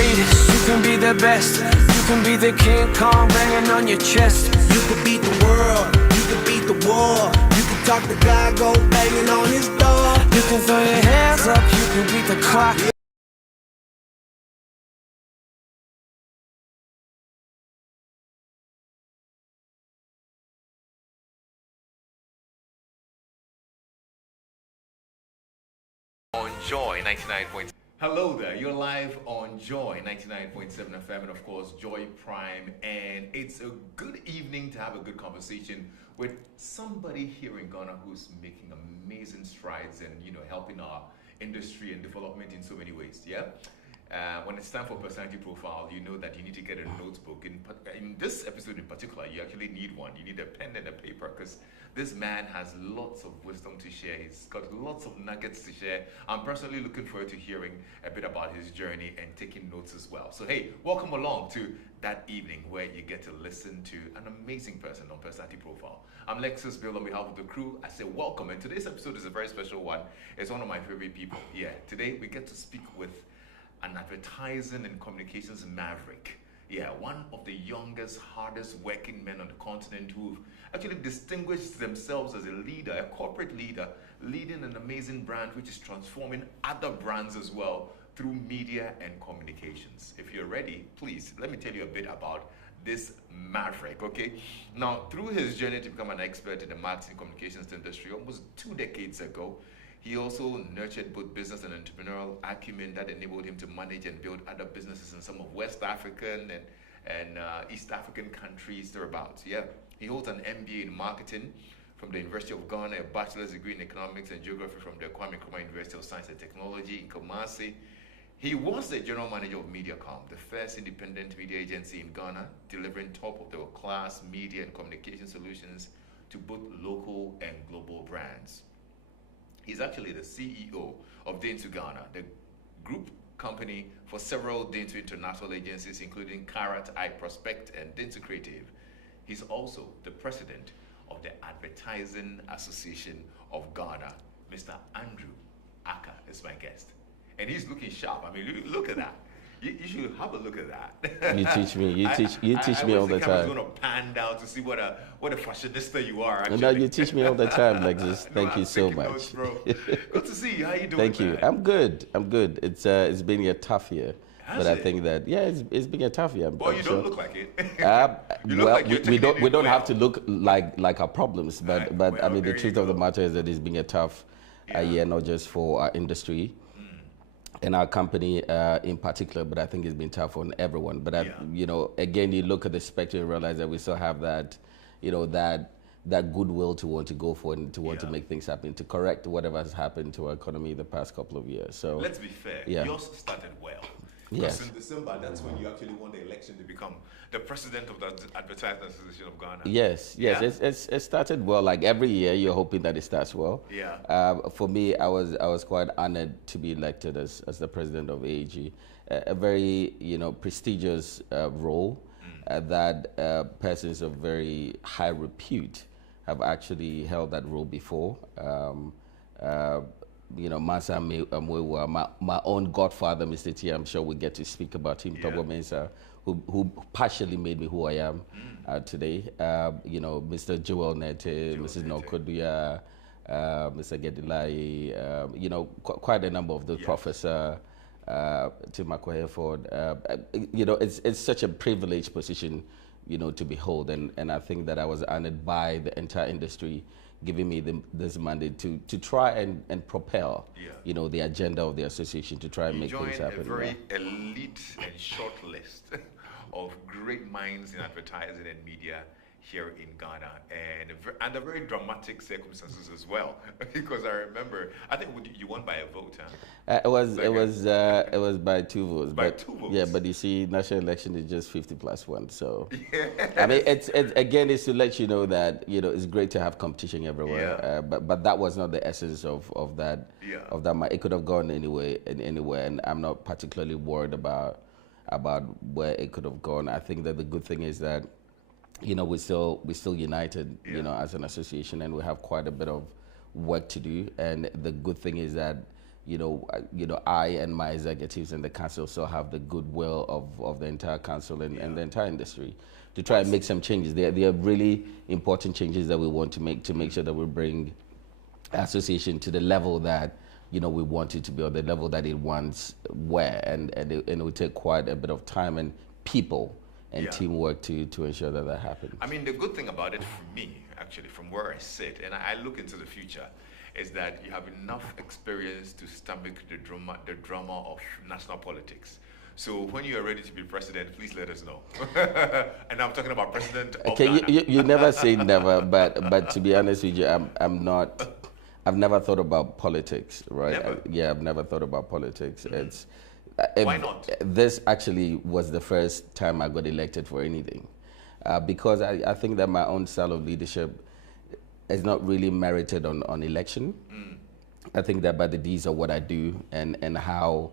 greatest, you can be the best. You can be the King Kong banging on your chest. You can beat the world, you can beat the war. You can talk to God, go banging on his door. You can throw your hands up, you can beat the clock. On Joy 99.7. Hello there, you're live on Joy 99.7 FM and of course Joy Prime, and it's a good evening to have a good conversation with somebody here in Ghana who's making amazing strides and helping our industry and development in so many ways. When it's time for personality profile, you know that you need to get a notebook. In this episode in particular, you actually need one. You need a pen and a paper because this man has lots of wisdom to share. He's got lots of nuggets to share. I'm personally looking forward to hearing a bit about his journey and taking notes as well. So hey, welcome along to that evening where you get to listen to an amazing person on Personality Profile. I'm Lexis Bill on behalf of the crew. I say welcome, and today's episode is a very special one. It's one of my favorite people. Today we get to speak with an advertising and communications maverick. One of the youngest, hardest working men on the continent who've actually distinguished themselves as a leader, a corporate leader, leading an amazing brand which is transforming other brands as well through media and communications. If you're ready, please, let me tell you a bit about this maverick, okay? Now, through his journey to become an expert in the marketing communications industry almost 2 decades ago, he also nurtured both business and entrepreneurial acumen that enabled him to manage and build other businesses in some of West African and East African countries thereabouts. He holds an MBA in marketing from the University of Ghana, a bachelor's degree in economics and geography from the Kwame Nkrumah University of Science and Technology in Kumasi. He was the general manager of MediaCom, the first independent media agency in Ghana, delivering top-of-the-class media and communication solutions to both local and global brands. He's actually the CEO of Dentsu Ghana, the group company for several Dentsu international agencies, including Karat, iProspect, and Dentsu Creative. He's also the president of the Advertising Association of Ghana. Mr. Andrew Ackah is my guest. And he's looking sharp. I mean, look at that. You should have a look at that. You teach me. You teach me all the time. I was going to pan down to see what a fashionista you are. Actually. No, you teach me all the time, Lexis. Thank you so much. Notes, bro. Good to see you. How you doing? Thank you. Man? I'm good. It's been a tough year. Has I it? think that it's been a tough year. Well, you don't look like it. You look well, like we don't have to look like our problems, but Well, I mean the there truth you of the go. matter is that it's been a tough year, not just for our industry and our company in particular, but I think it's been tough on everyone. But again, you look at the spectrum and realize that we still have that, that goodwill to want to go for and to want to make things happen, to correct whatever has happened to our economy the past couple of years. So Let's be fair. Yours started well. Yes. Because in December, that's when you actually won the election to become the president of the Advertising Association of Ghana. Yes. It started well. Like every year, you're hoping that it starts well. For me, I was quite honored to be elected as the president of AAG, a very prestigious role that persons of very high repute have actually held that role before. Mansa Amwewa, my own godfather, Mr. T, I'm sure we get to speak about him, Togo Mensah, who partially made me who I am today. Mr. Joel Nete, Mrs. Nokoduya, Mr. Gedilai, quite a number of the Professor Tim Hereford. It's such a privileged position, to behold, and I think that I was honored by the entire industry giving me this mandate to try and propel, the agenda of the association to try and make things happen. A very elite and short list of great minds in advertising and media here in Ghana, and under very dramatic circumstances as well. Because I remember, I think you won by a vote. It was by 2 votes. By 2 votes. Yeah, but you see, national election is just 50+1. So I mean, it's again, it's to let you know that it's great to have competition everywhere. But that was not the essence of that. Of that, it could have gone anywhere, and I'm not particularly worried about where it could have gone. I think that the good thing is that we're still united, as an association, and we have quite a bit of work to do. And the good thing is that, I and my executives and the council still have the goodwill of the entire council and the entire industry to try and make some changes. There are really important changes that we want to make sure that we bring association to the level that we want it to be, or the level that it once were, and it will take quite a bit of time and people and teamwork to ensure that happens. I mean, the good thing about it for me, actually, from where I sit and I look into the future, is that you have enough experience to stomach the drama of national politics. So when you are ready to be president, please let us know. And I'm talking about president of Ghana. You never say never, but to be honest with you, I'm not. I've never thought about politics, right? Never? I've never thought about politics. It's why not? This actually was the first time I got elected for anything, because I think that my own style of leadership is not really merited on election. I think that by the deeds of what I do and how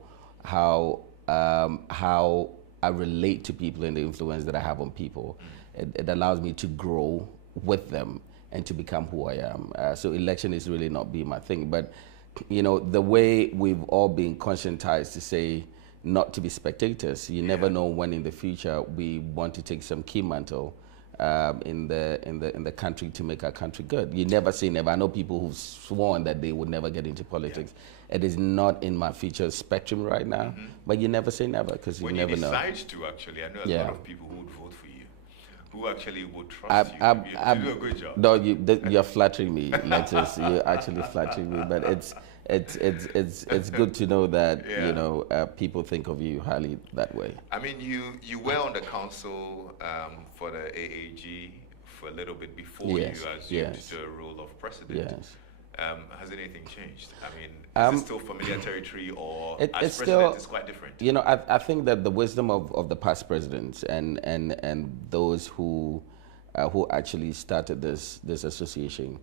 I relate to people and the influence that I have on people, it allows me to grow with them and to become who I am. So election is really not being my thing. But, the way we've all been conscientized to say not to be spectators, you never know when in the future we want to take some key mantle in the country to make our country good. You never say never. I know people who've sworn that they would never get into politics. It is not in my future spectrum right now, but you never say never, because you never know. When you decide to, actually, I know a lot of people who would vote for you, who actually would trust you to do a good job. No, you're flattering me, Lexis. You're actually flattering me, but it's good to know that people think of you highly that way. I mean, you were on the council for the AAG for a little bit before you assumed the role of president. Yes. Has anything changed? I mean, is it still familiar territory, or as president still, it's quite different? I think that the wisdom of the past presidents and those who actually started this association,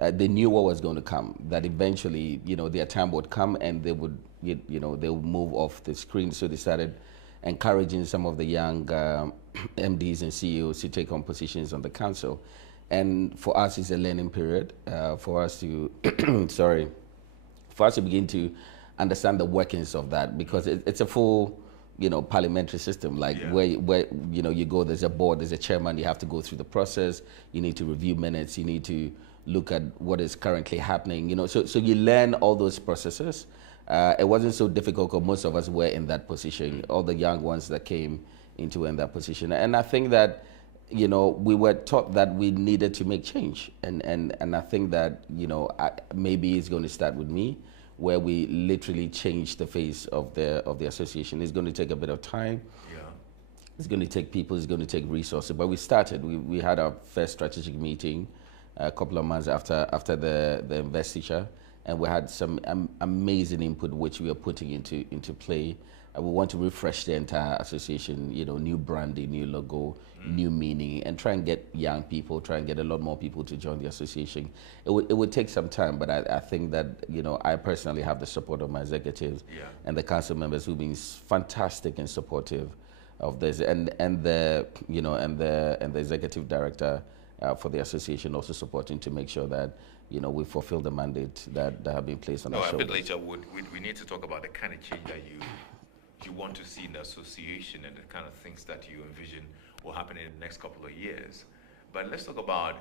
they knew what was going to come. That eventually, their time would come and they would, they would move off the screen. So they started encouraging some of the young MDs and CEOs to take on positions on the council. And for us, it's a learning period for us to, for us to begin to understand the workings of that, because it's a full, parliamentary system. Like where you go, there's a board, there's a chairman. You have to go through the process. You need to review minutes. You need to look at what is currently happening. So you learn all those processes. It wasn't so difficult because most of us were in that position. All the young ones that came into in that position, and I think that. We were taught that we needed to make change, and I think that maybe it's going to start with me, where we literally change the face of the association. It's going to take a bit of time. Yeah. It's going to take people. It's going to take resources. But we started. We had our first strategic meeting a couple of months after the investiture, and we had some amazing input which we are putting into play. We want to refresh the entire association, new branding, new logo, new meaning, and try and get young people, try and get a lot more people to join the association. It would take some time, but I think that, I personally have the support of my executives and the council members who've been fantastic and supportive of this, and the executive director for the association also supporting to make sure that we fulfill the mandate that have been placed on our shoulders. A bit later, we need to talk about the kind of change that you want to see in the association and the kind of things that you envision will happen in the next couple of years. But let's talk about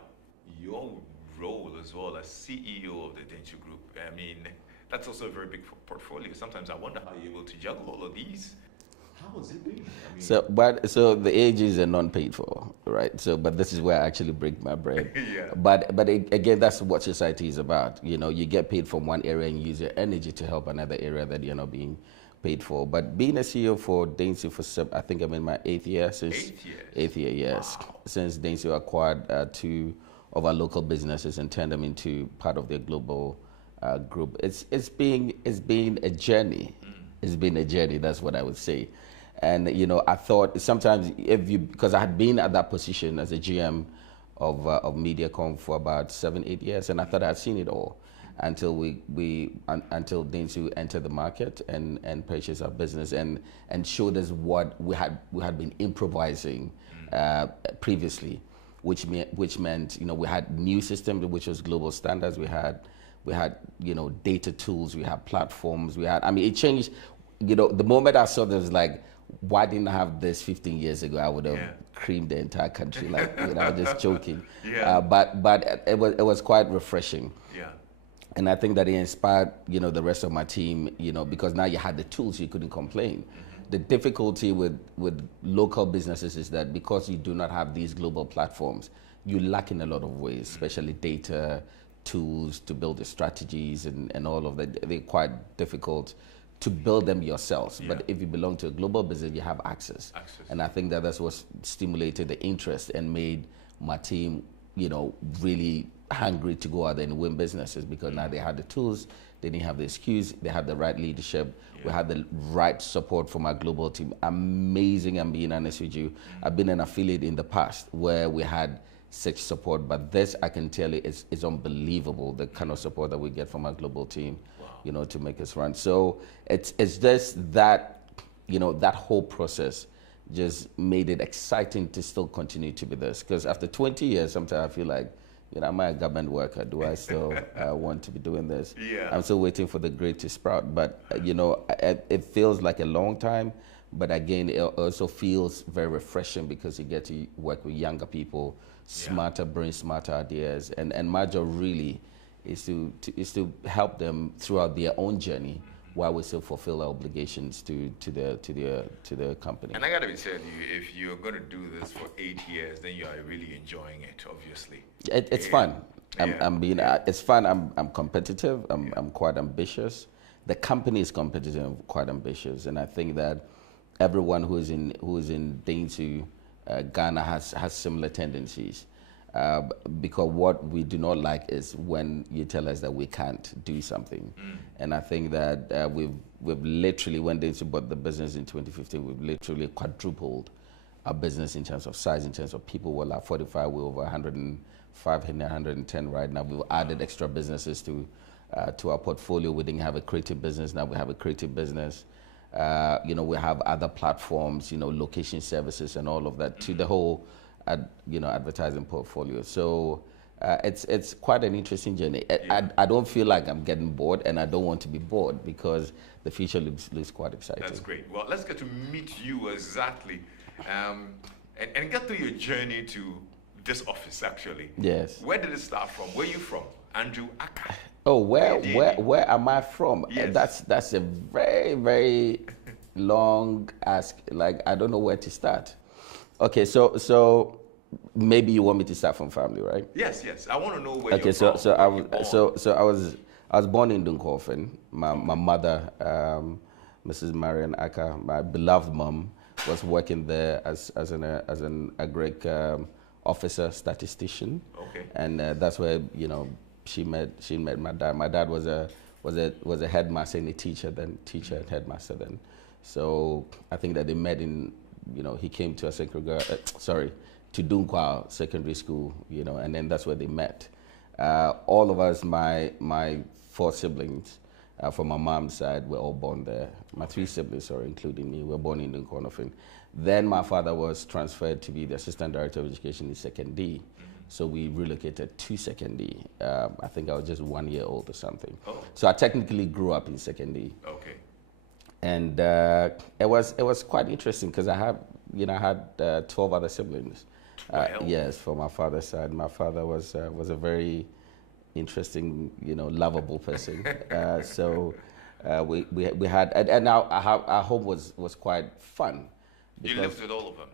your role as well as CEO of the Dentsu Group. I mean, that's also a very big portfolio. Sometimes I wonder how you're able to juggle all of these. How was it been? I mean, so the AGs are non-paid for, right? But this is where I actually break my bread. But again, that's what society is about. You get paid from one area and use your energy to help another area that you're not being paid for. But being a CEO for Dentsu for I think I'm in my 8th year. Eighth year, yes. Wow. Since Dentsu acquired 2 of our local businesses and turned them into part of their global group. It's been a journey. It's been a journey. That's what I would say. And I thought sometimes because I had been at that position as a GM of MediaCom for about 7-8 years, and I thought I had seen it all until until Dentsu entered the market and purchased our business and showed us what we had been improvising previously, which meant we had new systems which was global standards. We had we had, data tools, we had platforms, I mean, it changed. The moment I saw this, like, why didn't I have this 15 years ago? I would have creamed the entire country, like, just joking. But it was quite refreshing. Yeah. And I think that it inspired, the rest of my team, because now you had the tools, you couldn't complain. The difficulty with local businesses is that because you do not have these global platforms, you lack in a lot of ways, especially data, tools to build the strategies and all of that. They're quite difficult to build them yourselves. Yeah. But if you belong to a global business, you have access. And I think that that's what stimulated the interest and made my team, really hungry to go out there and win businesses, because now they had the tools, they didn't have the excuse, they had the right leadership, we had the right support from our global team. Amazing, I'm being honest with you. I've been an affiliate in the past where we had such support, but this, I can tell you, is unbelievable, the kind of support that we get from our global team, to make us run. So it's just that, that whole process just made it exciting to still continue to be this. Because after 20 years, sometimes I feel like, am I a government worker? Do I still want to be doing this? Yeah. I'm still waiting for the grade to sprout. But, it feels like a long time. But again, it also feels very refreshing because you get to work with younger people, smarter brains, smarter ideas. And my job really is to help them throughout their own journey while we still fulfill our obligations to the company. And I gotta tell you, if you're gonna do this for 8 years, then you are really enjoying it, obviously. It's fun. It's fun. I'm competitive. I'm quite ambitious. The company is competitive, quite ambitious, and I think that everyone who is in Dentsu Ghana has similar tendencies. Because what we do not like is when you tell us that we can't do something. And I think that we've literally, when Dentsu bought the business in 2015, we've literally quadrupled our business in terms of size, in terms of people. We're like 45, we're over 105, 110 right now. We've added extra businesses to our portfolio. We didn't have a creative business, now we have a creative business. We have other platforms, location services and all of that to the whole advertising portfolio. So it's quite an interesting journey. I don't feel like I'm getting bored, and I don't want to be bored because the future looks quite exciting. That's great. Well, let's get to meet you exactly, and get through your journey to this office. Actually, yes. Where did it start from? Where are you from? Andrew Ackah. Oh, where am I from? Yes. That's a very, very long ask. Like, I don't know where to start. Okay, so maybe you want me to start from family, right? Yes. I want to know where okay, you're so from. so I was born in Dunkofen. My mother, Mrs. Marian Ackah, my beloved mom, was working there as an agric officer, statistician. Okay. And that's where she met my dad. My dad was a headmaster and a teacher and headmaster then. So I think that they met in, he came to to Dunkwa Secondary School, and then that's where they met. All of us, my 4 siblings from my mom's side, were all born there. My 3 siblings, including me, were born in Dunkwa. Then my father was transferred to be the assistant director of education in Second D. So we relocated to Second D. I think I was just 1 year old or something. Oh. So I technically grew up in Second D. Okay. And it was quite interesting because I had 12 other siblings. Yes, from my father's side. My father was a very interesting, lovable person. So we had, and our home was quite fun. You lived with all of them?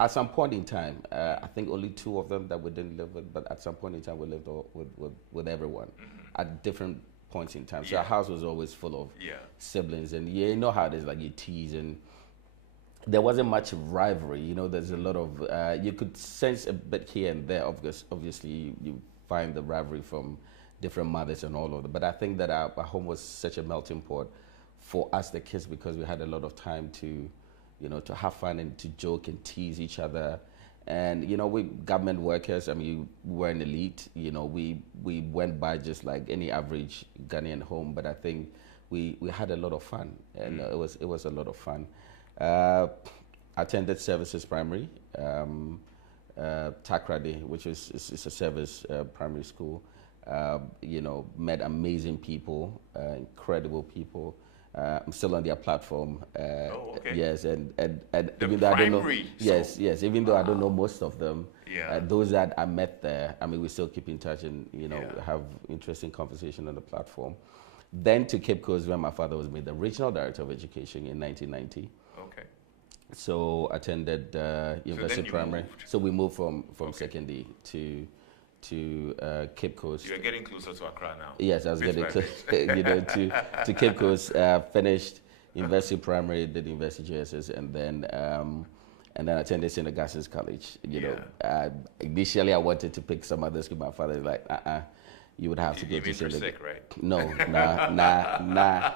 At some point in time, I think only 2 of them that we didn't live with, but at some point in time we lived with everyone at different points in time. So our house was always full of siblings, and you know how it is, like you tease, and there wasn't much rivalry. There's a lot of, you could sense a bit here and there. Obviously, you find the rivalry from different mothers and all of that. But I think that our home was such a melting pot for us, the kids, because we had a lot of time to have fun and to joke and tease each other. And, we government workers, I mean, we were an elite, we went by just like any average Ghanaian home, but I think we had a lot of fun, and it was a lot of fun. Attended Services Primary, Takrady, which is a service primary school. You know, met amazing people, incredible people. I'm still on their platform. Okay. Yes, and The even though I don't know, primary, yes, yes, even though I don't know most of them, Yeah. those that I met there, I mean, we still keep in touch and Yeah. have interesting conversation on the platform. Then to Cape Coast, where my father was made the regional director of education in 1990. Okay. So attended University you Primary. moved. So we moved from secondary to Cape Coast. You're getting closer to Accra now. Yes, I was Bit getting by to bit. to Cape Coast. Finished University Primary, did University JSS, and then attended St. Augustine's College. You know, initially I wanted to pick some other school. My father was like, you would have to go You to mean St. Prosec, right? No, nah.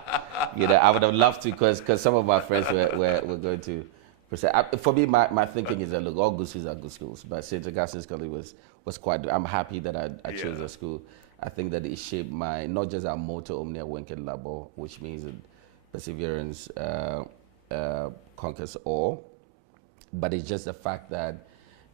You know, I would have loved to because some of my friends were going to. For me, my thinking is that look, all good schools are good schools, but St. Augustine's College was quite. I'm happy that I chose a school. I think that it shaped my not just our motto omnia vincit labor, which means that perseverance conquers all, but it's just the fact that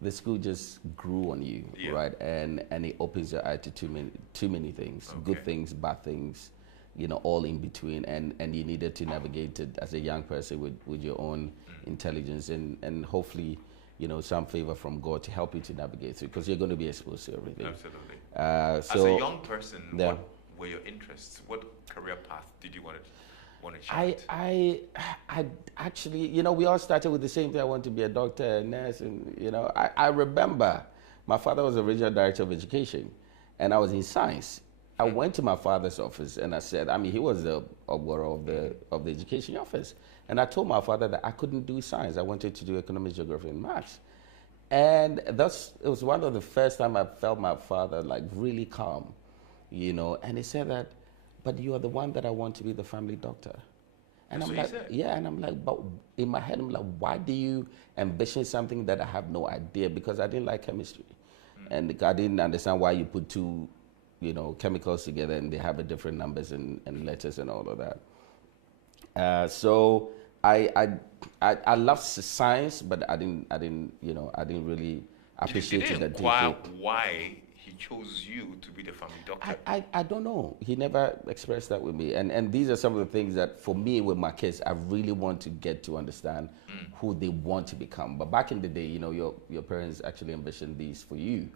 the school just grew on you, right? And it opens your eye to too many things, good things, bad things, you know, all in between. And you needed to navigate it as a young person with your own intelligence and hopefully, you know, some favor from God to help you to navigate through, because you're going to be exposed to everything. Absolutely. So As a young person, yeah. what were your interests? What career path did you want to chart? I actually, you know, we all started with the same thing. I want to be a doctor, a nurse, and you know, I remember my father was the regional director of education, and I was in science. I went to my father's office and I said, I mean, he was the oboro of the education office, and I told my father that I couldn't do science. I wanted to do economics, geography, and maths. And it was one of the first time I felt my father like really calm, you know. And he said that, but you are the one that I want to be the family doctor. And That's I'm what like, he said? yeah, and I'm like, but in my head, I'm like, why do you ambition something that I have no idea? Because I didn't like chemistry. And I didn't understand why you put two, you know, chemicals together and they have a different numbers and letters and all of that. So I love science, but I didn't really appreciate you it didn't that inquire deeply. why he chose you to be the family doctor. I don't know. He never expressed that with me. And these are some of the things that, for me, with my kids, I really want to get to understand who they want to become. But back in the day, you know, your parents actually envisioned these for you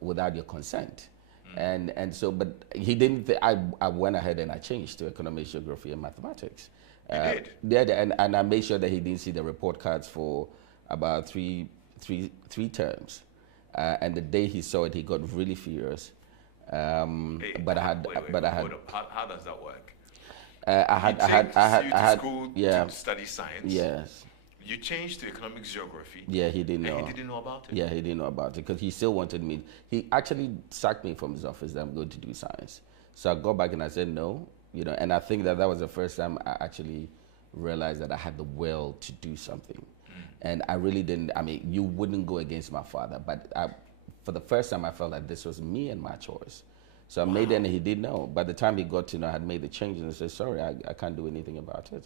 without your consent. And so, but he didn't, I went ahead and I changed to economics, geography, and mathematics. You did? Yeah, and I made sure that he didn't see the report cards for about three terms. And the day he saw it, he got really furious. But I had. Hold up. How does that work? I had you to school yeah. to study science. Yes. You changed to economics, geography. Yeah, he didn't know. And he didn't know about it. Yeah, he didn't know about it because he still wanted me. He actually sacked me from his office that I'm going to do science. So I got back and I said no, you know. And I think that was the first time I actually realized that I had the will to do something. And I really didn't. I mean, you wouldn't go against my father, but for the first time, I felt like this was me and my choice. So I made it, and he didn't know. By the time he got to know I had made the change, and I said, sorry, I can't do anything about it.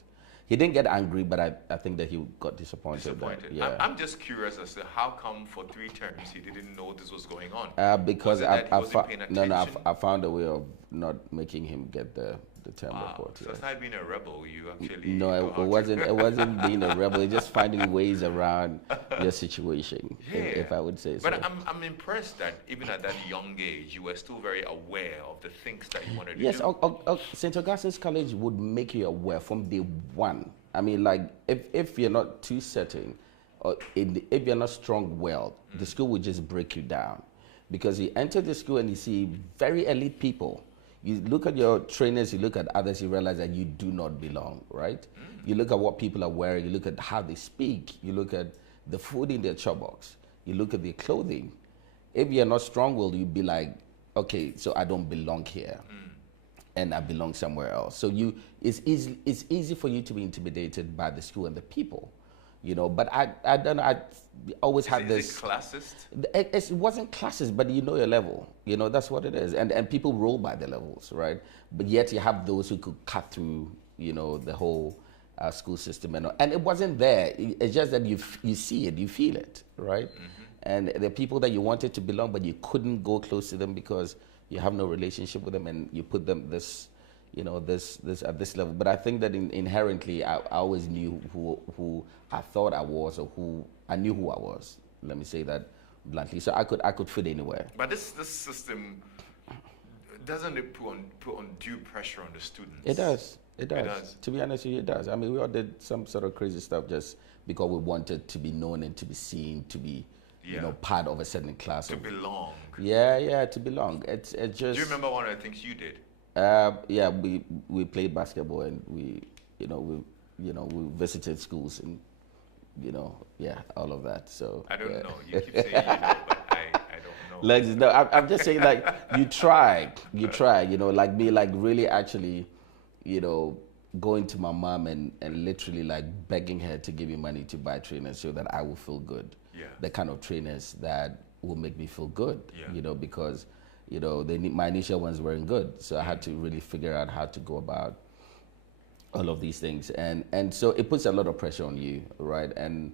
He didn't get angry, but I think that he got disappointed. Yeah. I'm just curious as to how come for 3 terms he didn't know this was going on. Because Was it that he wasn't paying attention? I found a way of not making him get the term Wow. report. So yes. it's not being a rebel. You actually No, know it how to- wasn't. It wasn't being a rebel. It's just finding ways around your situation, if I would say so. But I'm impressed that even at that young age, you were still very aware of the things that you wanted to Yes, do. St. Augustine's College would make you aware from day one. I mean, like, if you're not too certain, or if you're not strong-willed, the school will just break you down. Because you enter the school and you see very elite people. You look at your trainers, you look at others, you realize that you do not belong, right? You look at what people are wearing, you look at how they speak, you look at the food in their chop box, you look at their clothing. If you're not strong-willed, you'd be like, okay, so I don't belong here. And I belong somewhere else. So it's easy for you to be intimidated by the school and the people, you know. But I don't know. I always had this. Is it classist? It wasn't classist, but you know your level. You know, that's what it is. And people roll by the levels, right? But yet you have those who could cut through, you know, the whole school system and it wasn't there. It's just that you see it, you feel it, right? And the people that you wanted to belong, but you couldn't go close to them because you have no relationship with them, and you put them this, this at this level. But I think that inherently, I always knew who I thought I was, or I knew who I was. Let me say that bluntly. So I could fit anywhere. But this system, doesn't it put undue pressure on the students? It does. It does. It does. To be honest with you, it does. I mean, we all did some sort of crazy stuff just because we wanted to be known and to be seen, to be, part of a certain class. To belong. Yeah, to belong. It's just. Do you remember one of the things you did? Yeah, we played basketball, and we visited schools, and all of that. So I don't know. You keep saying you know, but I don't know. Lexis, no, I'm just saying, like, you try, like me, like really actually, going to my mom and literally like begging her to give me money to buy trainers so that I will feel good. Yeah. The kind of trainers that will make me feel good, Yeah. Because, my initial ones weren't good. So I had to really figure out how to go about all of these things. And so it puts a lot of pressure on you, right? And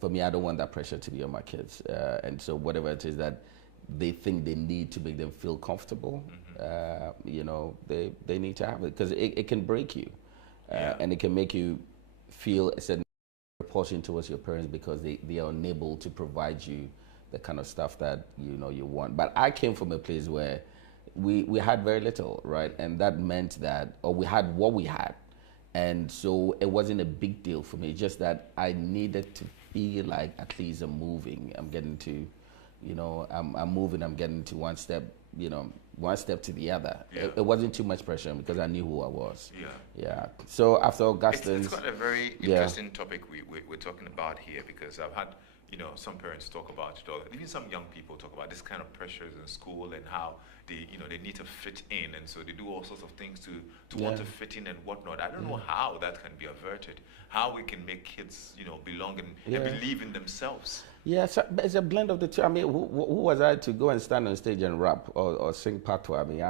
for me, I don't want that pressure to be on my kids. And so whatever it is that they think they need to make them feel comfortable, they need to have it, because it can break you. And it can make you feel a certain repulsion towards your parents because they are unable to provide you the kind of stuff that you want. But I came from a place where we had very little, right? And that meant that, or we had what we had. And so it wasn't a big deal for me, just that I needed to feel like at least I'm moving. I'm getting to, I'm moving, I'm getting to one step to the other. Yeah. It wasn't too much pressure because I knew who I was. Yeah. So after Augustine's... It's quite a very interesting topic we're talking about here, because I've had, some parents talk about it, or even some young people talk about this kind of pressures in school and how they need to fit in, and so they do all sorts of things to want to fit in and whatnot. I don't know how that can be averted, how we can make kids, belong and believe in themselves. Yeah, it's a blend of the two. I mean, who was I to go and stand on stage and rap or sing patois? I mean,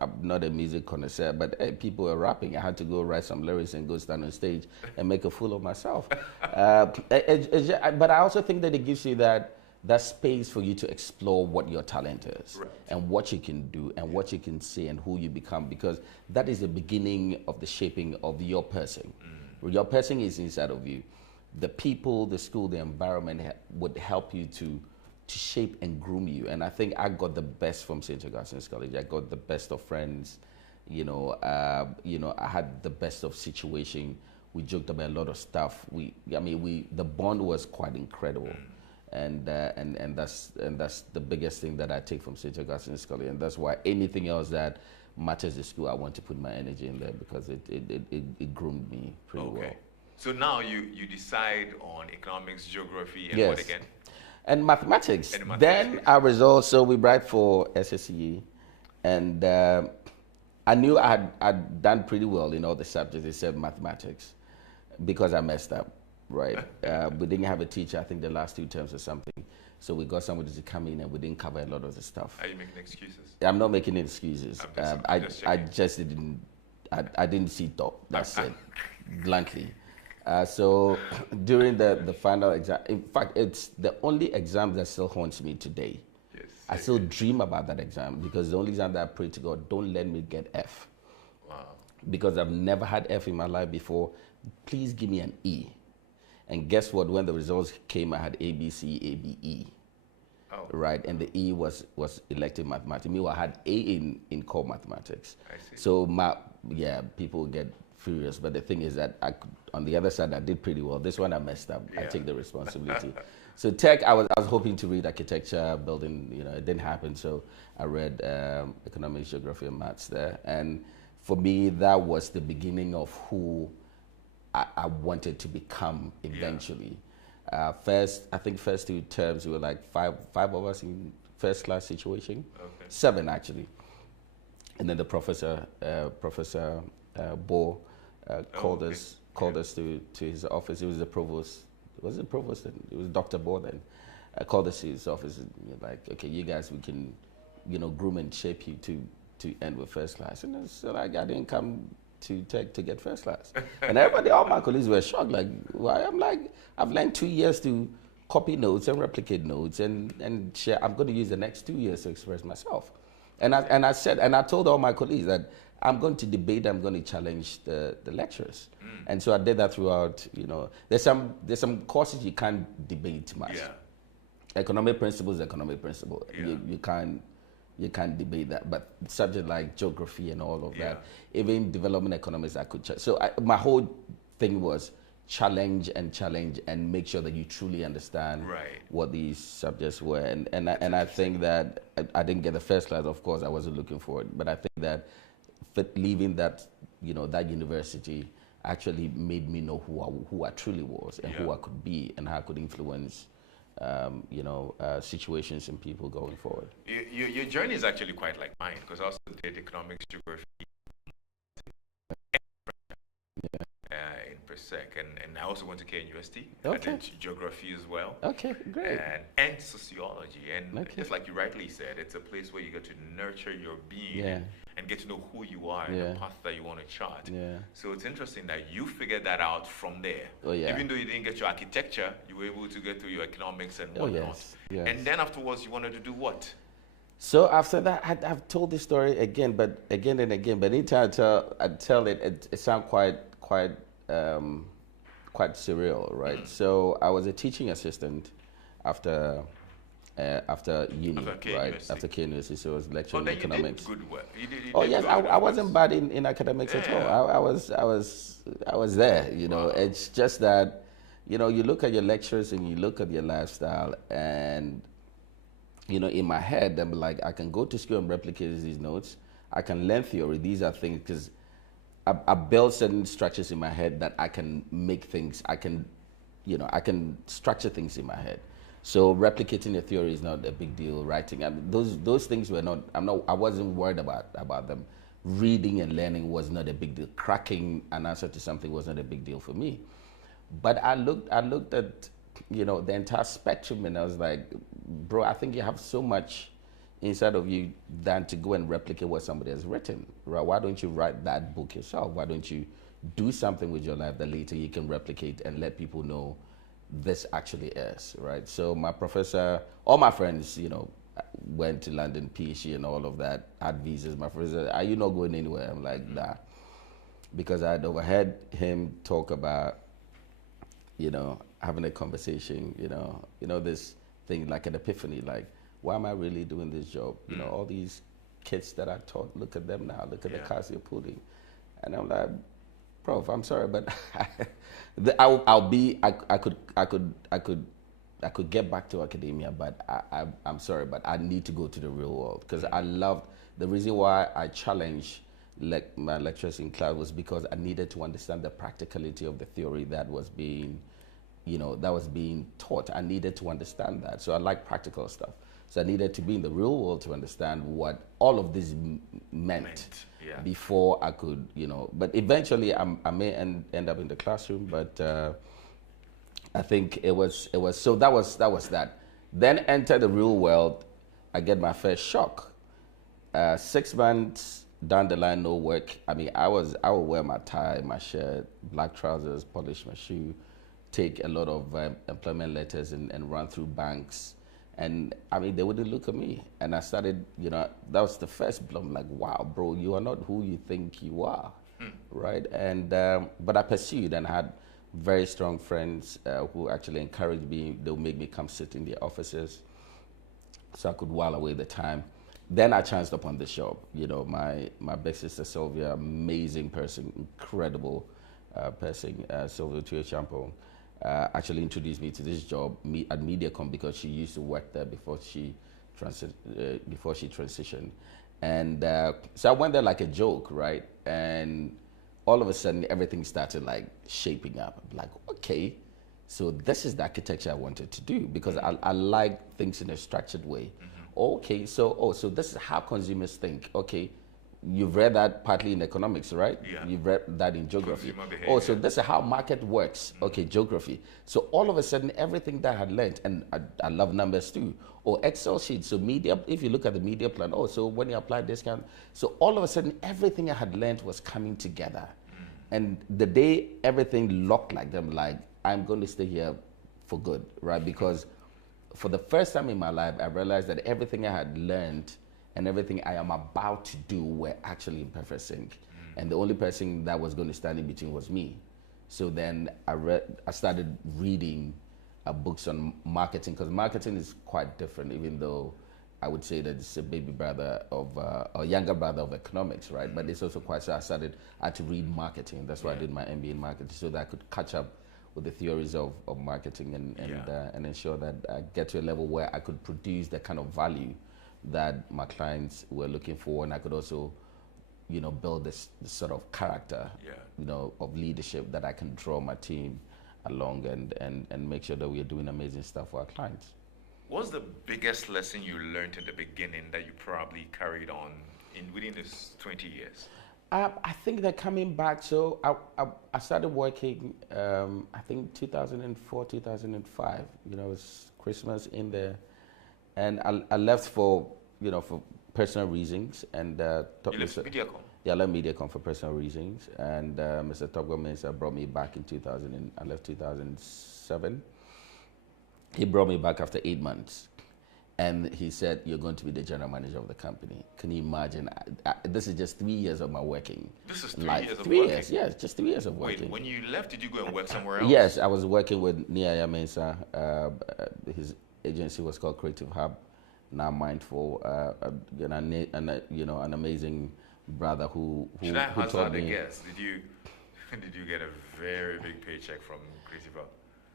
I'm not a music connoisseur, but people were rapping. I had to go write some lyrics and go stand on stage and make a fool of myself. But I also think that it gives you that space for you to explore what your talent is, right, and what you can do and what you can say and who you become, because that is the beginning of the shaping of your person. Your person is inside of you. The people, the school, the environment would help you to shape and groom you. And I think I got the best from St. Augustine's College. I got the best of friends. I had the best of situation. We joked about a lot of stuff. The bond was quite incredible. And that's the biggest thing that I take from St. Augustine's College. And that's why anything else that matters the school, I want to put my energy in there, because it groomed me pretty well. So now you decide on economics, geography, and yes, what again? And mathematics. Then our results, so we write for SSE, and I knew I'd done pretty well in all the subjects except mathematics, because I messed up, right? We didn't have a teacher, I think the last 2 terms or something. So we got somebody to come in and we didn't cover a lot of the stuff. Are you making excuses? I'm not making excuses. I just didn't see top. That's it, bluntly. So during the final exam, in fact, it's the only exam that still haunts me today. Yes. I still dream about that exam, because the only exam that I pray to God, don't let me get F. Wow. Because I've never had F in my life before. Please give me an E. And guess what? When the results came, I had A, B, C, A, B, E. Oh. Right, and the E was elective mathematics. Meanwhile, I had A in core mathematics. I see. So people get furious, but the thing is that on the other side, I did pretty well. This one I messed up. Yeah. I take the responsibility. So tech, I was hoping to read architecture, building. It didn't happen. So I read economics, geography, and maths there. And for me, that was the beginning of who I wanted to become eventually. Yeah. First 2 terms, we were like five of us in first class situation. Okay. 7 actually. And then the professor Bo called us to his office. It was the provost. Was it provost then? It was Dr. Bo then. Called us to his office and like, okay, you guys, we can, groom and shape you to end with first class. And so like, I didn't come to tech to get first class. And everybody, all my colleagues were shocked. Like, why? I'm like, I've learned 2 years to copy notes and replicate notes and share. I'm going to use the next 2 years to express myself. And I said, and I told all my colleagues that I'm going to debate, I'm going to challenge the lecturers. And so I did that throughout, there's some courses you can't debate much. Yeah. Economic principle is economic principle. Yeah. You can't debate that. But subject like geography and all of Yeah. that, even development economics, I could so my whole thing was challenge and make sure that you truly understand Right. what these subjects were. And I think that I didn't get the first class, of course, I wasn't looking for it. But I think that leaving that, that university actually made me know who I truly was and who Yeah. I could be and how I could influence situations and people going forward. Your journey is actually quite like mine, because I also did economics, geography, in Persec, and I also went to KNUST. Okay. I did geography as well. Okay, great. And sociology. And Okay. just like you rightly said, it's a place where you get to nurture your being Yeah. and get to know who you are and Yeah. the path that you want to chart. Yeah. So it's interesting that you figured that out from there. Oh, yeah. Even though you didn't get your architecture, you were able to get through your economics and Oh, whatnot. yes, yes. And then afterwards, you wanted to do what? So after that, I've told this story again and again. But anytime I tell it, it sounds quite surreal, right? So I was a teaching assistant after uni, After right? KNUST. After KNUST, so I was lecturing Then you economics. did good work. You Oh did yes, good I work. wasn't bad in academics at all. I was there. Wow. It's just that, you look at your lectures and you look at your lifestyle, and in my head, I'm like, I can go to school and replicate these notes. I can learn theory. These are things because I build certain structures in my head that I can make things. I can structure things in my head. So replicating the theory is not a big deal. Writing, those things were not. I wasn't worried about them. Reading and learning was not a big deal. Cracking an answer to something was not a big deal for me. But I looked at the entire spectrum, and I was like, bro, I think you have so much inside of you than to go and replicate what somebody has written. Right? Why don't you write that book yourself? Why don't you do something with your life that later you can replicate and let people know this actually is, right? So my professor, all my friends, went to London, PhD and all of that, had visas. My professor, are you not going anywhere? I'm like, nah. Because I had overheard him talk about, having a conversation, this thing like an epiphany, like, why am I really doing this job? All these kids that I taught, look at them now, look at the cars they're putting. And I'm like, Prof, I'm sorry, but I could get back to academia, but I'm sorry, but I need to go to the real world, because I loved, the reason why I challenged my lecturers in class was because I needed to understand the practicality of the theory that was being taught. I needed to understand that. So I like practical stuff. So I needed to be in the real world to understand what all of this meant. Yeah. Before I could, but eventually I may end up in the classroom, but I think it was, so that was that. Then enter the real world, I get my first shock. 6 months down the line, no work. I mean, I would wear my tie, my shirt, black trousers, polish my shoe, take a lot of employment letters and run through banks. And I mean, they wouldn't look at me. And I started, that was the first blow. I'm like, wow, bro, you are not who you think you are, right? And but I pursued and had very strong friends who actually encouraged me. They would make me come sit in their offices so I could while away the time. Then I chanced upon this job. My big sister Sylvia, amazing person, incredible person, Sylvia Tuachampo. Actually introduced me to this job at MediaCom because she used to work there before she transitioned. And so I went there like a joke, right? And all of a sudden everything started like shaping up. I'm like, okay, so this is the architecture I wanted to do, because I like things in a structured way. Okay, so this is how consumers think. Okay, you've read that partly in economics, right? Yeah. You've read that in geography. Consumer behavior. So this is how market works. Okay, geography. So all of a sudden, everything that I had learned, and I love numbers too, or Excel sheets. So media, if you look at the media plan, so when you apply discount, so all of a sudden, everything I had learned was coming together. And the day everything looked like them, like, I'm going to stay here for good, right? Because for the first time in my life, I realized that everything I had learned and everything I am about to do were actually in perfect sync. And the only person that was going to stand in between was me. So then I started reading books on marketing, because marketing is quite different, even though I would say that it's a baby brother of, or younger brother of economics, right? But it's also quite, so I had to read marketing. That's why I did my MBA in marketing, so that I could catch up with the theories of marketing and ensure that I get to a level where I could produce the kind of value that my clients were looking for, and I could also, build this sort of character, of leadership that I can draw my team along and make sure that we are doing amazing stuff for our clients. What's the biggest lesson you learned in the beginning that you probably carried on within this 20 years? I think that coming back, so I started working, I think 2004, 2005, it was Christmas in there, and I left for personal reasons, and you left Mediacom? Yeah, I left Mediacom for personal reasons, and Mr. Togwa Mensah brought me back in 2000, I left 2007. He brought me back after 8 months, and he said, "You're going to be the general manager of the company." Can you imagine? This is just 3 years of my working. This is 3 years of 3 working? years, yes, just 3 years of working. Wait, when you left, did you go and work somewhere else? Yes, I was working with Niaya Mensah. His agency was called Creative Hub. Now Mindful, an amazing brother who Should I who hazard taught a me. guess? Did you get a very big paycheck from Creative Hub?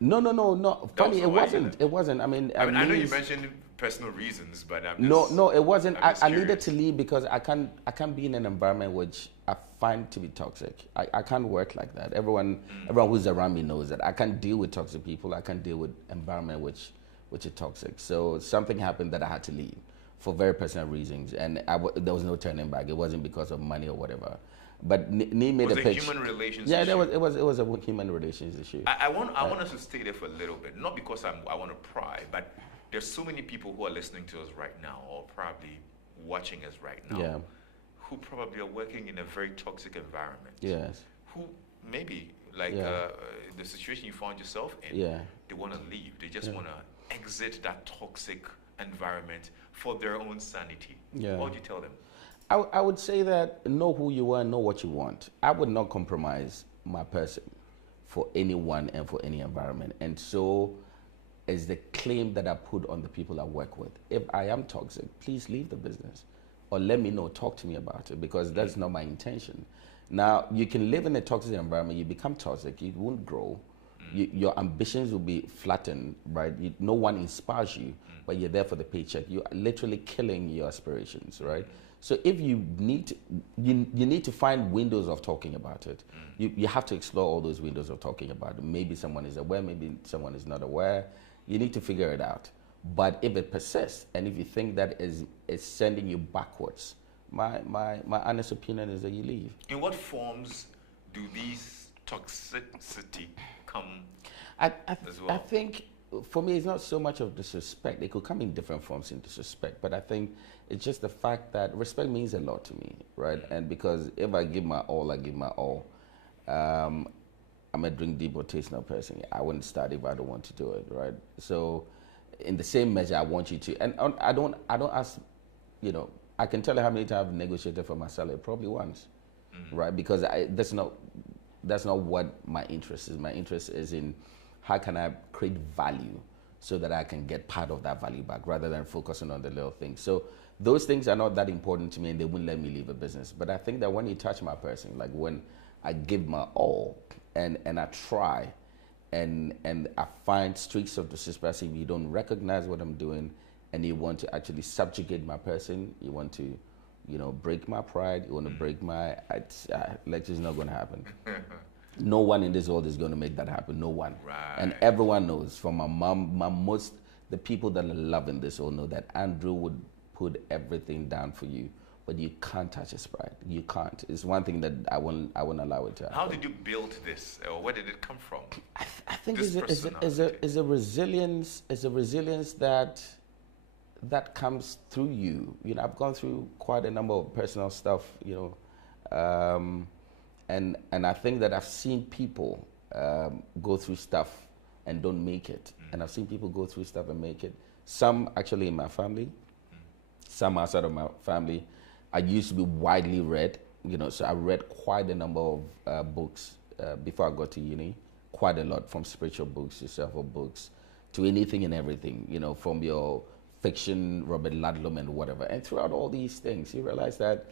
No. That Funny, was it why you wasn't. left. It wasn't. I mean, I know you mentioned personal reasons, but I'm just, No, it wasn't. I'm just I needed curious. to leave because I can't be in an environment which I find to be toxic. I can't work like that. Everyone who's around me knows that I can't deal with toxic people. I can't deal with environment which is toxic. So something happened that I had to leave for very personal reasons, and there was no turning back. It wasn't because of money or whatever. But Nee made Was a it pitch. human relations Yeah, issue? it was a human relations issue. I want us to stay there for a little bit, not because I want to pry, but there's so many people who are listening to us right now, or probably watching us right now, Yeah. who probably are working in a very toxic environment. Yes. Who maybe like Yeah. the situation you found yourself in, Yeah. they want to leave. They just want to exit that toxic environment for their own sanity. Yeah. What would you tell them? I would say that know who you are, know what you want. I would not compromise my person for anyone and for any environment. And so is the claim that I put on the people I work with. If I am toxic, please leave the business or let me know, talk to me about it, because that's not my intention. Now, you can live in a toxic environment, you become toxic, you won't grow. Your ambitions will be flattened, right? No one inspires you, but you're there for the paycheck. You're literally killing your aspirations, right? So if you need to, you need to find windows of talking about it. You have to explore all those windows of talking about it. Maybe someone is aware, maybe someone is not aware. You need to figure it out. But if it persists, and if you think that is sending you backwards, my honest opinion is that you leave. In what forms do these toxicity come I as well? I think for me, it's not so much of disrespect. It could come in different forms in disrespect, but I think it's just the fact that respect means a lot to me, right? And because if I give my all, I give my all. I'm a drink deep rotational person. I wouldn't start if I don't want to do it, right? So, in the same measure, I want you to, and I don't ask, I can tell you how many times I've negotiated for my salary, probably once, right? Because that's not what my interest is. My interest is in how can I create value so that I can get part of that value back rather than focusing on the little things. So those things are not that important to me and they wouldn't let me leave a business. But I think that when you touch my person, like when I give my all and I try and I find streaks of disrespect, if you don't recognize what I'm doing and you want to actually subjugate my person, you want to, break my pride, you want to break my, Lexis, is not going to happen. No one in this world is going to make that happen. No one. Right. And everyone knows, from my mom, the people that I love in this all know that Andrew would put everything down for you, but you can't touch his pride. You can't. It's one thing that I won't allow it to happen. How did you build this, or where did it come from? I think This it's a resilience that comes through you. I've gone through quite a number of personal stuff, and I think that I've seen people go through stuff and don't make it. And I've seen people go through stuff and make it. Some actually in my family, some outside of my family. I used to be widely read, so I read quite a number of books before I got to uni, quite a lot, from spiritual books to self-help books to anything and everything, from your fiction, Robert Ludlum and whatever. And throughout all these things, you realize that,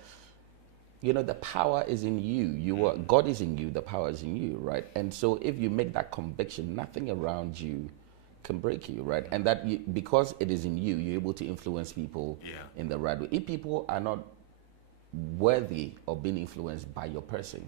the power is in you. God is in you, the power is in you, right? And so if you make that conviction, nothing around you can break you, right? And that because it is in you, you're able to influence people in the right way. If people are not worthy of being influenced by your person,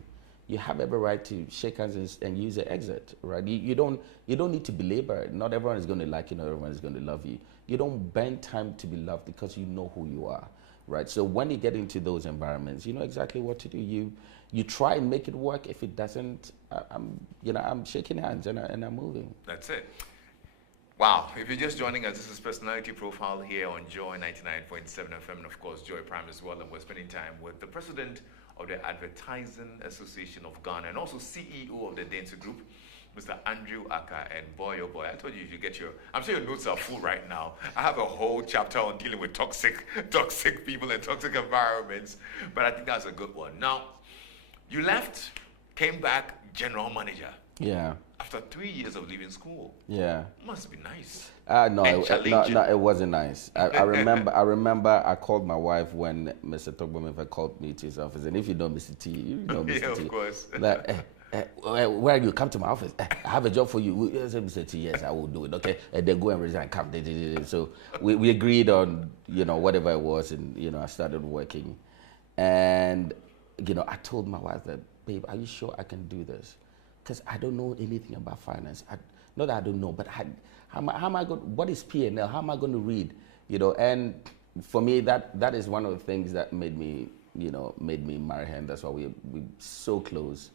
you have every right to shake hands and use the exit, right? You don't need to belabor it. Not everyone is going to like you, not everyone is going to love you. You don't bend time to be loved because you know who you are, right? So when you get into those environments, you know exactly what to do. You try and make it work. If it doesn't, I'm shaking hands and I'm moving. That's it. Wow, if you're just joining us, this is Personality Profile here on Joy 99.7 FM, and of course Joy Prime as well, and we're spending time with the President of the Advertising Association of Ghana and also CEO of the Dentsu Group, Mr. Andrew Ackah. And boy, oh boy, I told you get I'm sure your notes are full right now. I have a whole chapter on dealing with toxic people and toxic environments, but I think that's a good one. Now, you left, came back, general manager. Yeah. After 3 years of leaving school. Yeah. Must be nice. No, it wasn't nice. I remember I called my wife when Mr. Togbomefa called me to his office. And if you know Mr. T, you know Mr. Yeah, T. of course. Like, where you come to my office? I have a job for you. I said, Mr. T, yes, I will do it. Okay. And then go and resign, come. So we agreed on, whatever it was. And, I started working. And, I told my wife that, babe, are you sure I can do this? Because I don't know anything about finance. Not that I don't know, but how am I going? What is P&L? How am I going to read? And for me, that is one of the things that made me marry her. And that's why we're so close.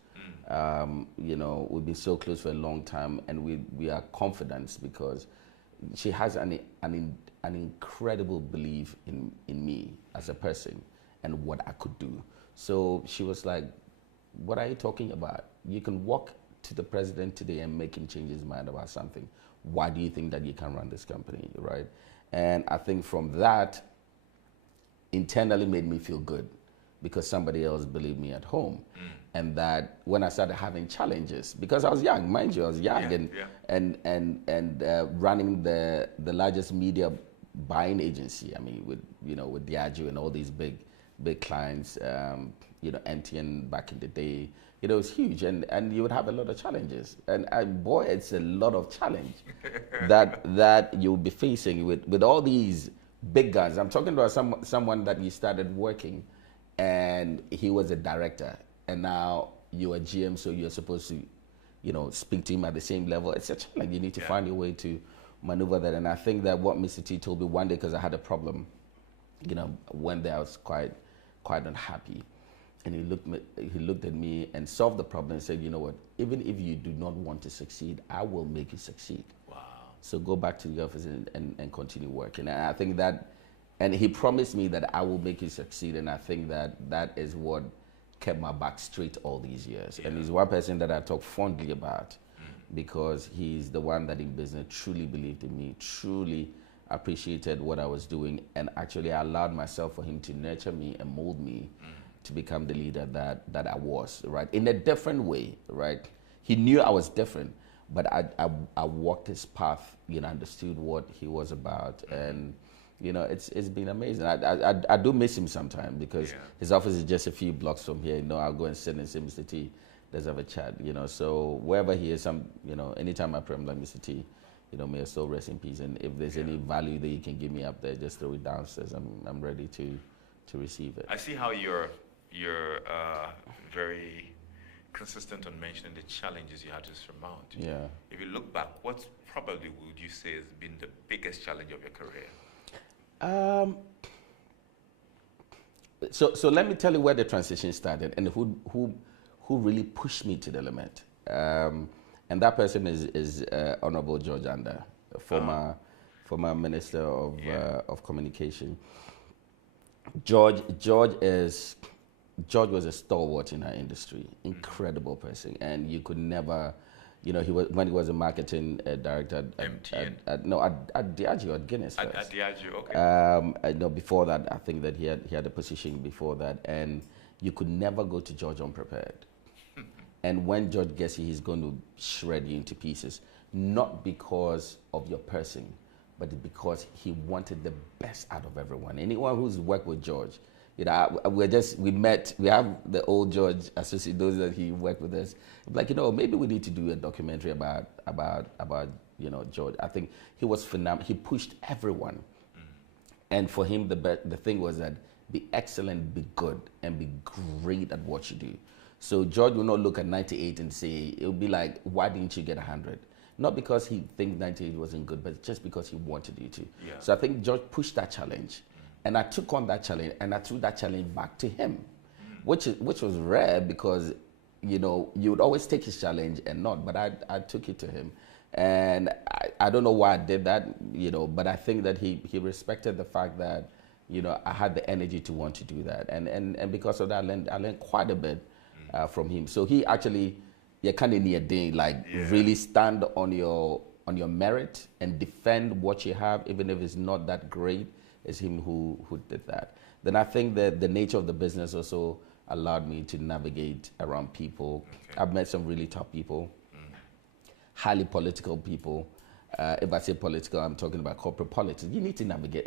We've been so close for a long time, and we are confident because she has an incredible belief in me as a person and what I could do. So she was like, "What are you talking about? You can walk to the president today and make him change his mind about something. Why do you think that you can run this company?" Right? And I think from that, internally made me feel good because somebody else believed me at home. And that when I started having challenges, because I was young, mind you, I was young and running the largest media buying agency. I mean, with Diageo and all these big clients, MTN back in the day. It was huge, and you would have a lot of challenges. And boy, it's a lot of challenge that you'll be facing with all these big guns. I'm talking about someone that you started working, and he was a director, and now you're a GM, so you're supposed to, speak to him at the same level. It's a challenge. You need to find your way to maneuver that. And I think that what Mr. T told me one day, because I had a problem, one day I was quite unhappy. And he looked at me and solved the problem and said, "You know what? Even if you do not want to succeed, I will make you succeed. Wow. So go back to the office and continue working." And I think that, and he promised me that I will make you succeed. And I think that is what kept my back straight all these years. Yeah. And he's one person that I talk fondly about because he's the one that in business truly believed in me, truly appreciated what I was doing, and actually allowed myself for him to nurture me and mold me to become the leader that I was, right? In a different way, right? He knew I was different, but I walked his path, understood what he was about, and it's been amazing. I do miss him sometimes because his office is just a few blocks from here. I'll go and sit and say, "Mr. T, let's have a chat." So wherever he is, anytime I pray, I'm like, "Mr. T, may your soul rest in peace. And if there's any value that you can give me up there, just throw it downstairs. I'm ready to receive it." I see how you're very consistent on mentioning the challenges you had to surmount. Yeah. If you look back, what probably would you say has been the biggest challenge of your career? So let me tell you where the transition started and who really pushed me to the limit. And that person is Honorable George Anda, former Minister of Communication. George was a stalwart in our industry, incredible person, and you could never he was when he was a marketing director at Diageo at Guinness first. At Diageo, okay. No, before that, I think that he had a position before that, and you could never go to George unprepared. And when George gets you, he's going to shred you into pieces, not because of your person, but because he wanted the best out of everyone. Anyone who's worked with George, we have the old George associate, those that he worked with us. Like, maybe we need to do a documentary about George. I think he was phenomenal. He pushed everyone. And for him, the thing was that be excellent, be good, and be great at what you do. So George will not look at 98 and say, it will be like, why didn't you get 100? Not because he thinks 98 wasn't good, but just because he wanted you to. Yeah. So I think George pushed that challenge. And I took on that challenge, and I threw that challenge back to him, which was rare because, you would always take his challenge and not, but I took it to him. And I don't know why I did that, but I think that he respected the fact that, I had the energy to want to do that. And because of that, I learned quite a bit from him. So he actually, kind of near day, really stand on your merit and defend what you have, even if it's not that great. It's him who did that. Then I think that the nature of the business also allowed me to navigate around people. Okay. I've met some really tough people, highly political people. If I say political, I'm talking about corporate politics. You need to navigate.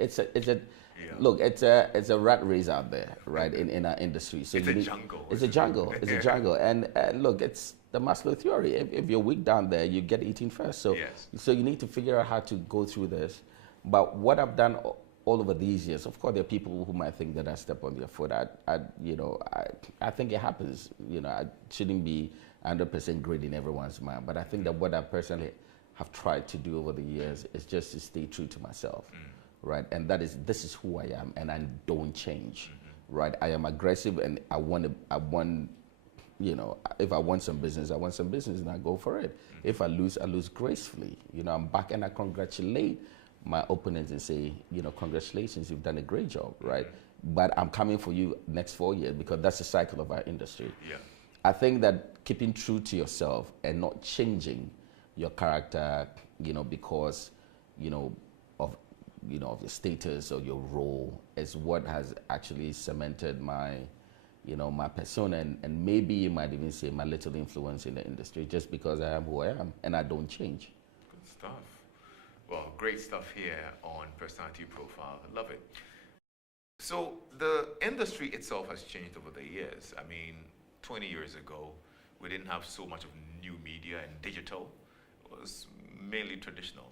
Look, it's a rat race out there, right, in our industry. So it's a jungle. It's a jungle. It's a jungle. And look, it's the Maslow theory. If you're weak down there, you get eaten first. So, so you need to figure out how to go through this. But what I've done all over these years, of course, there are people who might think that I step on their foot. I think it happens. I shouldn't be 100% great in everyone's mind. But I think that what I personally have tried to do over the years is just to stay true to myself, right? And this is who I am, and I don't change, right? I am aggressive, and I want, if I want some business, and I go for it. If I lose gracefully. I'm back, and I congratulate my opponents and say, congratulations, you've done a great job, right? But I'm coming for you next 4 years, because that's the cycle of our industry. Yeah. I think that keeping true to yourself and not changing your character, because, of your status or your role is what has actually cemented my, my persona, and maybe you might even say my little influence in the industry, just because I am who I am and I don't change. Good stuff. Well, great stuff here on Personality Profile. I love it. So the industry itself has changed over the years. 20 years ago, we didn't have so much of new media and digital. It was mainly traditional.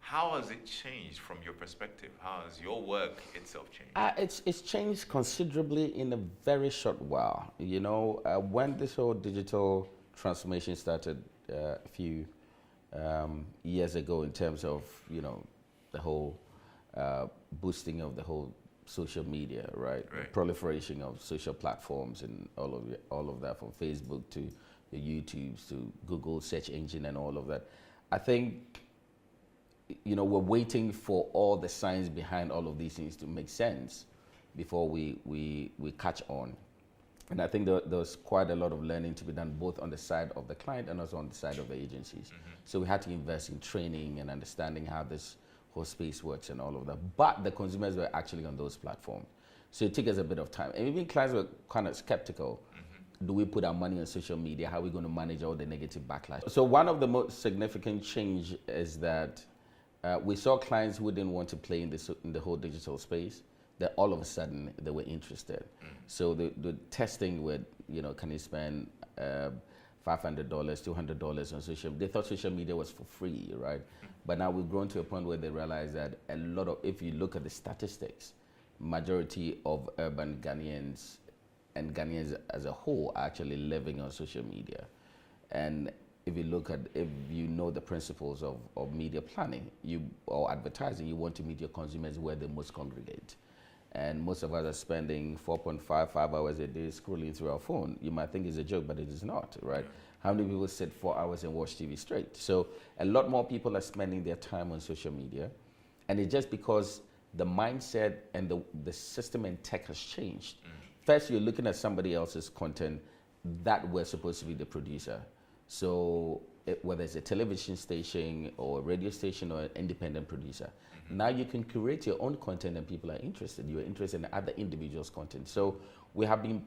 How has it changed from your perspective? How has your work itself changed? It's changed considerably in a very short while. When this whole digital transformation started a few years ago, in terms of the whole boosting of the whole social media, right? The proliferation of social platforms and all of that, from Facebook to the YouTubes to Google search engine and all of that. I think we're waiting for all the science behind all of these things to make sense before we catch on. And I think there's quite a lot of learning to be done, both on the side of the client and also on the side of the agencies. So we had to invest in training and understanding how this whole space works and all of that. But the consumers were actually on those platforms. So it took us a bit of time. And even clients were kind of skeptical. Do we put our money on social media? How are we going to manage all the negative backlash? So one of the most significant change is that we saw clients who didn't want to play in the whole digital space, that all of a sudden they were interested. So the testing with, can you spend $500, $200 on social media? They thought social media was for free, right? But now we've grown to a point where they realize that if you look at the statistics, majority of urban Ghanaians and Ghanaians as a whole are actually living on social media. And if you know the principles of media planning or advertising, you want to meet your consumers where they most congregate. And most of us are spending 4.5 hours a day scrolling through our phone. You might think it's a joke, but it is not, right? How many people sit 4 hours and watch TV straight? So a lot more people are spending their time on social media. And it's just because the mindset and the system and tech has changed. First, you're looking at somebody else's content that we're supposed to be the producer. So whether it's a television station or a radio station or an independent producer. Now you can curate your own content and people are interested. You're interested in other individuals' content. So we have been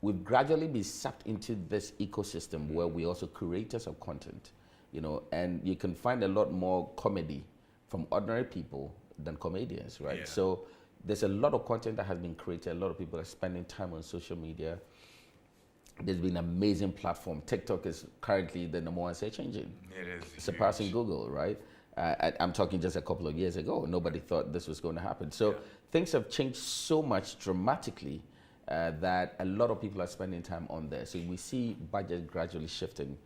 we've gradually been sucked into this ecosystem where we also creators of content, and you can find a lot more comedy from ordinary people than comedians, right? Yeah. So there's a lot of content that has been created. A lot of people are spending time on social media. There's been an amazing platform. TikTok is currently the #1 search engine. It is Surpassing huge. Google, right? I'm talking just a couple of years ago. Nobody thought this was going to happen. So things have changed so much dramatically that a lot of people are spending time on there. So we see budget gradually shifting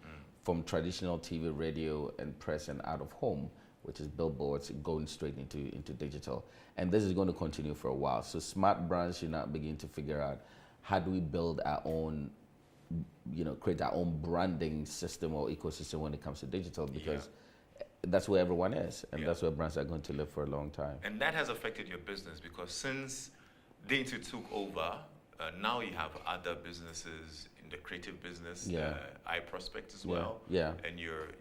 from traditional TV, radio, and press and out of home, which is billboards, going straight into digital. And this is going to continue for a while. So smart brands should now begin to figure out how do we build our own, create our own branding system or ecosystem when it comes to digital, because that's where everyone is, and that's where brands are going to live for a long time. And that has affected your business because since Dentsu took over, now you have other businesses in the creative business, iProspect as well. Yeah. And you're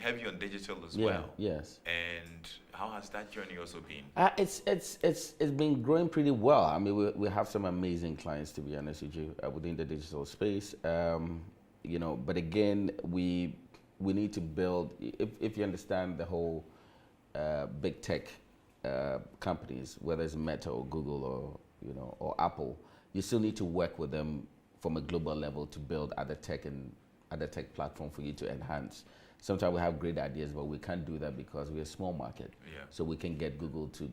heavy on digital as Yeah. well. Yes. And how has that journey also been? It's been growing pretty well. I mean, we have some amazing clients, to be honest with you, within the digital space. But again, we need to build. If you understand the whole big tech companies, whether it's Meta or Google or Apple, you still need to work with them from a global level to build other tech platform for you to enhance. Sometimes we have great ideas, but we can't do that because we're a small market. Yeah. So we can get Google to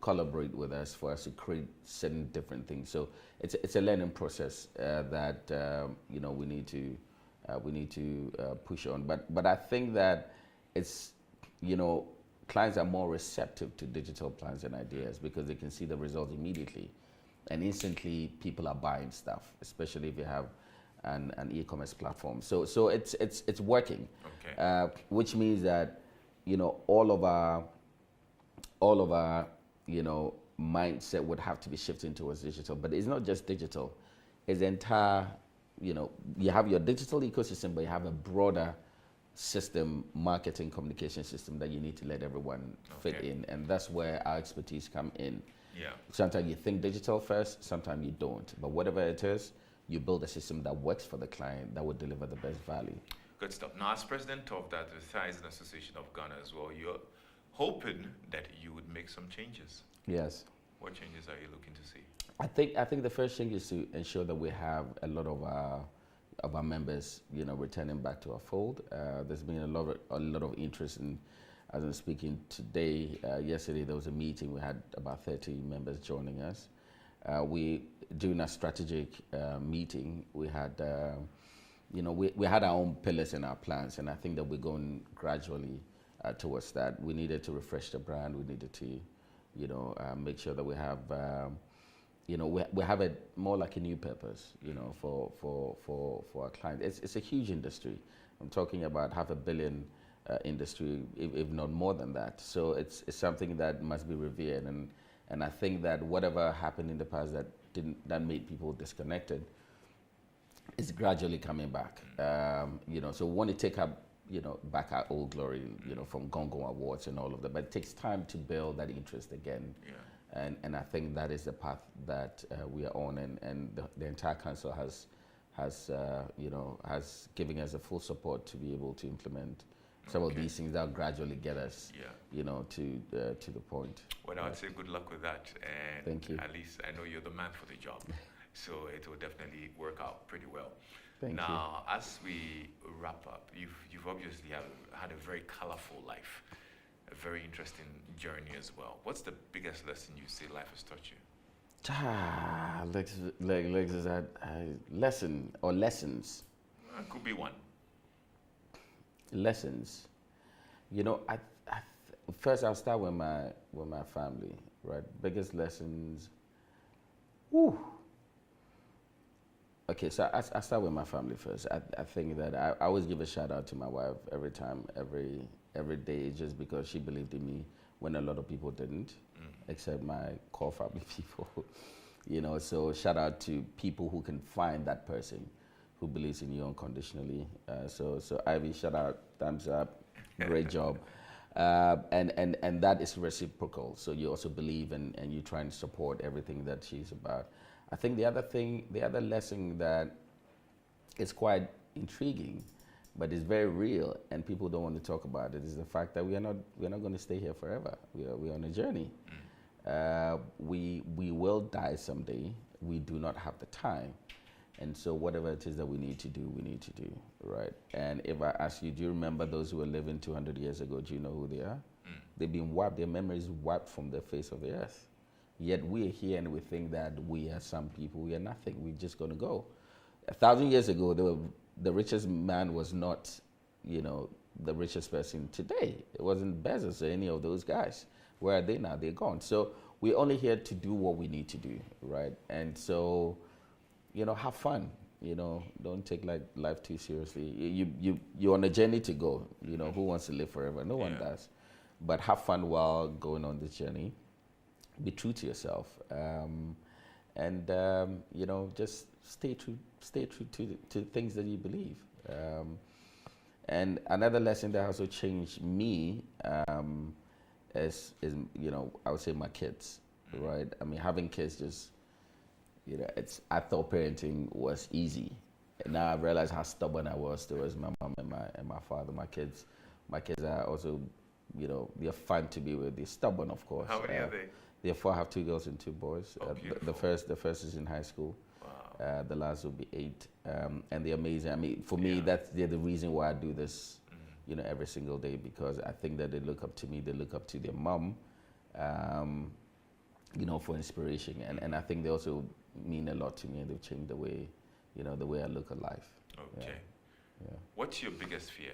collaborate with us for us to create certain different things. So it's a learning process that we need to push on. But I think that it's clients are more receptive to digital plans and ideas because they can see the results immediately. And instantly, people are buying stuff, especially if you have an e-commerce platform. So it's working, which means that all of our mindset would have to be shifting towards digital. But it's not just digital; it's entire. You have your digital ecosystem, but you have a broader system, marketing, communication system that you need to let everyone fit in, and that's where our expertise come in. Yeah. Sometimes you think digital first, sometimes you don't. But whatever it is, you build a system that works for the client, that will deliver the best value. Good stuff. Now, as president of that Advertising Association of Ghana as well, you're hoping that you would make some changes. Yes. What changes are you looking to see? I think the first thing is to ensure that we have a lot of our members, returning back to our fold. There's been a lot of interest in. As I'm speaking today, yesterday there was a meeting. We had about 30 members joining us. During a strategic meeting, we had, we had our own pillars and our plans, and I think that we're going gradually towards that. We needed to refresh the brand. We needed to, make sure that we have, we have it more like a new purpose, for our clients. It's a huge industry. I'm talking about $500 million. Industry, if not more than that. So it's something that must be revered, and I think that whatever happened in the past that made people disconnected is gradually coming back. So we want to take up back our old glory, from Gongo Awards and all of that, but it takes time to build that interest again. Yeah. And I think that is the path that we are on, and the entire council has given us a full support to be able to implement some of these things that gradually get us, to the point. Well, I would say good luck with that, and thank you. At least I know you're the man for the job, so it will definitely work out pretty well. Thank you. Now, as we wrap up, you've obviously had a very colorful life, a very interesting journey as well. What's the biggest lesson you say life has taught you? Lesson or lessons. Could be one. Lessons, first I'll start with my family, right? Biggest lessons. Woo. Okay, so I start with my family first. I think that I always give a shout out to my wife every time, every day, just because she believed in me when a lot of people didn't, except my core family people. So shout out to people who can find that person who believes in you unconditionally. So Ivy, shout out, thumbs up, great job. And that is reciprocal. So you also believe and you try and support everything that she's about. I think the other lesson that is quite intriguing, but is very real, and people don't want to talk about it, is the fact that we're not going to stay here forever. We're on a journey. We will die someday. We do not have the time. And so whatever it is that we need to do, right? And if I ask you, do you remember those who were living 200 years ago? Do you know who they are? They've been wiped, their memories wiped from the face of the earth. Yet we're here and we think that we are some people, we are nothing, we're just gonna go. 1,000 years ago, the richest man was not, the richest person today. It wasn't Bezos or any of those guys. Where are they now? They're gone. So we're only here to do what we need to do, right? And so, have fun. Don't take life too seriously. You're on a journey to go. Who wants to live forever? No one does. But have fun while going on this journey. Be true to yourself, and just stay true to things that you believe. And another lesson that also changed me is I would say my kids, right? I mean, having kids just I thought parenting was easy, and now I realize how stubborn I was towards my mom and my father. My kids are also, they're fun to be with. They're stubborn, of course. How many are they? Therefore, I have 2 girls and 2 boys. Oh, the first is in high school. Wow. The last will be 8, and they're amazing. I mean, for me, they're the reason why I do this, every single day, because I think that they look up to me. They look up to their mom, for inspiration, and I think they also mean a lot to me, and they've changed the way, the way I look at life. Okay. Yeah. What's your biggest fear?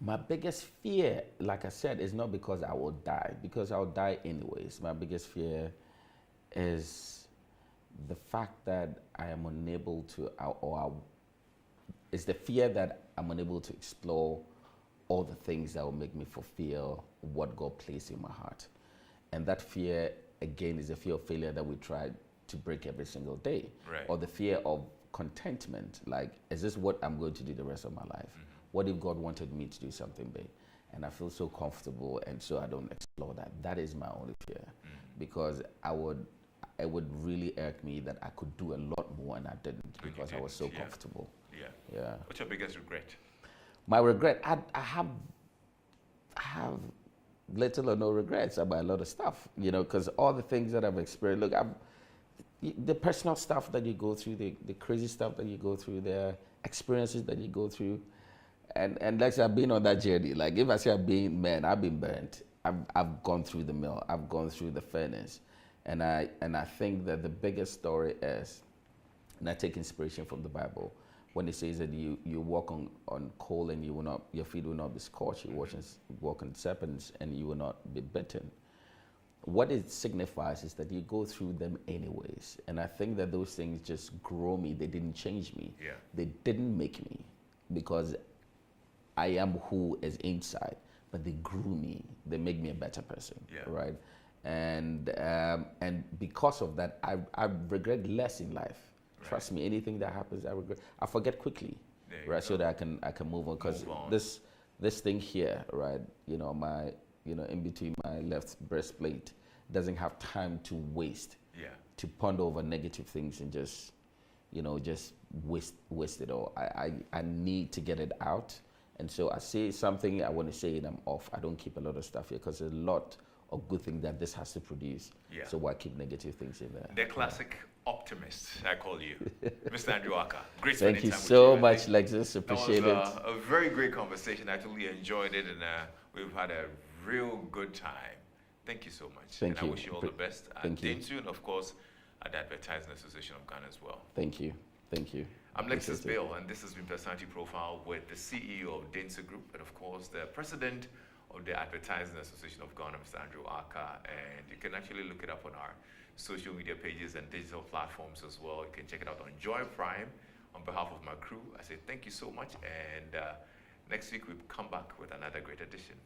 My biggest fear, like I said, is not because I will die, because I'll die anyways. My biggest fear is the fact that I am unable to, it's the fear that I'm unable to explore all the things that will make me fulfill what God placed in my heart. And that fear, again, is the fear of failure that we try to break every single day. Right. Or the fear of contentment, like, is this what I'm going to do the rest of my life? What if God wanted me to do something big? And I feel so comfortable, and so I don't explore that. That is my only fear, because it would really irk me that I could do a lot more and I didn't, because I was so comfortable. Yeah. What's your biggest regret? My regret, I have little or no regrets about a lot of stuff, because all the things that I've experienced, look, the personal stuff that you go through, the crazy stuff that you go through, the experiences that you go through, and like I've been on that journey. Like, if I say I've been burnt. I've gone through the mill. I've gone through the furnace, and I think that the biggest story is, and I take inspiration from the Bible, when it says that you walk on coal and your feet will not be scorched. You walk on serpents and you will not be bitten. What it signifies is that you go through them anyways, and I think that those things just grow me. They didn't change me. Yeah. They didn't make me, because I am who is inside, but they grew me. They make me a better person, right? And because of that, I regret less in life. Right. Trust me, anything that happens, I forget quickly, right? So that I can move on. Because this thing here, right? In between my left breastplate, doesn't have time to waste. Yeah. To ponder over negative things and just waste it all. I need to get it out. And so I say something, I want to say it, I'm off. I don't keep a lot of stuff here, because there's a lot of good things that this has to produce. Yeah. So why keep negative things in there? The classic optimist, I call you. Mr. Andrew Ackah. Great Thank spending you time so with you, much, Lexis. Appreciate it. Was a very great conversation. I totally enjoyed it, and we've had a real good time. Thank you so much. Thank you. I wish you all the best at Dentsu, and of course at the Advertising Association of Ghana as well. Thank you. I'm Lexis Bill, and this has been Personality Profile with the CEO of Dentsu Group, and of course the President of the Advertising Association of Ghana, Mr. Andrew Ackah. And you can actually look it up on our social media pages and digital platforms as well. You can check it out on Joy Prime. On behalf of my crew, I say thank you so much, and next week we'll come back with another great edition.